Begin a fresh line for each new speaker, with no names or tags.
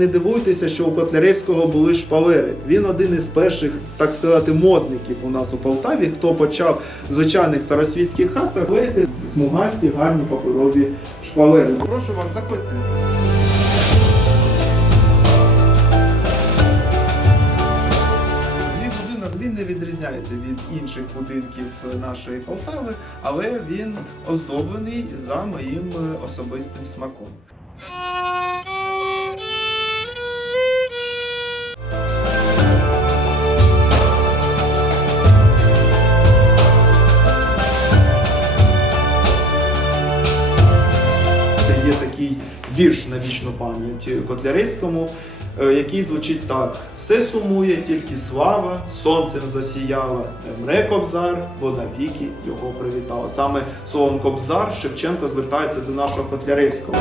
не дивуйтеся, що у Котляревського були шпалери. Він один із перших, так сказати, модників у нас у Полтаві, хто почав в звичайних старосвітських хатах клеїти смугасті гарні паперові шпалери. Прошу вас, заходьте. Він не відрізняється від інших будинків нашої Полтави, але він оздоблений за моїм е, особистим смаком. Такий вірш на вічну пам'ять Котляревському, е, який звучить так: все сумує, тільки слава, сонцем засіяла, мре кобзар, бо навіки його привітала. Саме словом кобзар Шевченко звертається до нашого Котляревського.